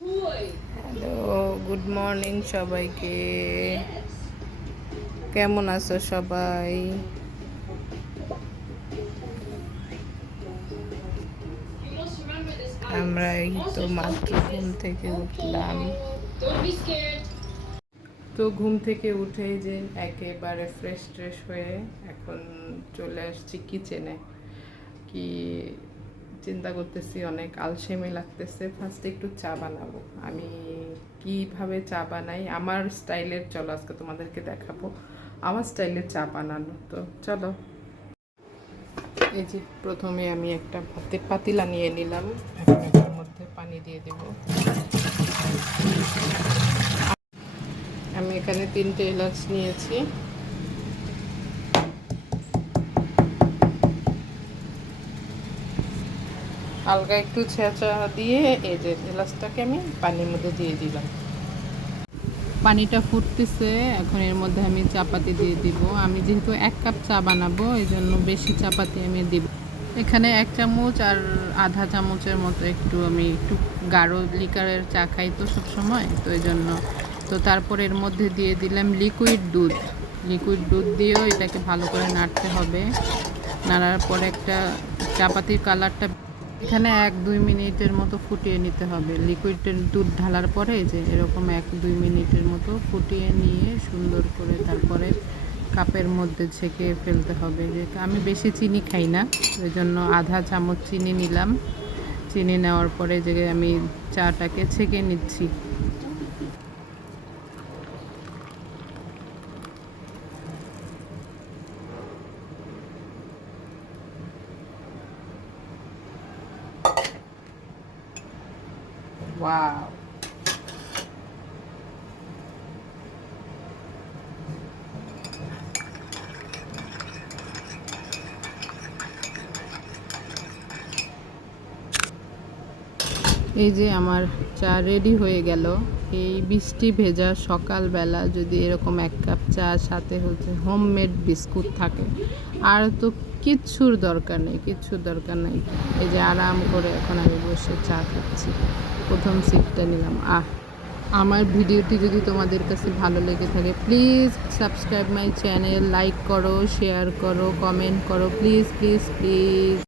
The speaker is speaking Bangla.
হ্যালো, গুড মর্নিং সবাইকে। কেমন আছো সবাই? আমরা এই তো মাত্র ঘুম থেকে উঠলাম। তো ঘুম থেকে উঠে যে একেবারে ফ্রেশ ট্রেশ হয়ে এখন চলে আসছি কিচেনে। কি চিন্তা করতেছি, অনেক আলসেমি লাগতেছে। ফার্স্টে একটু চা বানাবো। আমি কিভাবে চা বানাই আমার স্টাইলের, চলো আজকে তোমাদেরকে দেখাবো আমার স্টাইলের চা বানানো। তো চলো। এই যে প্রথমে আমি একটা ভাতের পাতিলা নিয়ে নিলাম, এখন এটার মধ্যে পানি দিয়ে দেব। আমি এখানে 3টে এলাচ নিয়েছি। হালকা একটু ছেঁচা দিয়ে এই যে এলাচটাকে আমি পানির মধ্যে দিয়ে দিলাম। পানিটা ফুটতেছে, এখন এর মধ্যে আমি চাপাতি দিয়ে দিব। আমি যেহেতু 1 কাপ চা বানাবো এই জন্য বেশি চাপাতি আমি দিব। এখানে 1 চামচ আর আধা চামচের মতো আমি একটু গাঢ় লিকারের চা খাই তো সবসময়, তো এই জন্য। তো তারপর এর মধ্যে দিয়ে দিলাম লিকুইড দুধ দিয়েও এটাকে ভালো করে নাড়তে হবে। নাড়ার পরে একটা চাপাতির কালারটা এখানে 1-2 মিনিটের মতো ফুটিয়ে নিতে হবে। লিকুইডের দুধ ঢালার পরে যে এরকম 1-2 মিনিটের মতো ফুটিয়ে নিয়ে সুন্দর করে তারপরে কাপের মধ্যে ছেঁকে ফেলতে হবে। যে আমি বেশি চিনি খাই না, ওই জন্য আধা চামচ চিনি নিলাম। চিনি নেওয়ার পরে যে আমি চাটাকে ছেঁকে নিচ্ছি। ওয়াও, এই যে আমার চা রেডি হয়ে গেল। এই বৃষ্টি ভেজা সকালবেলা যদি এরকম 1 কাপ চা সাথে হচ্ছে হোমমেড বিস্কুট থাকে, আর তো কিচ্ছুর দরকার নেই। এই যে আরাম করে এখন আমি বসে চা খাচ্ছি। প্রথম সিপটা নিলাম। আমার ভিডিওটি যদি তোমাদের কাছে ভালো লেগে থাকে please subscribe my channel, like করো, শেয়ার করো, কমেন্ট করো, প্লিজ প্লিজ প্লিজ।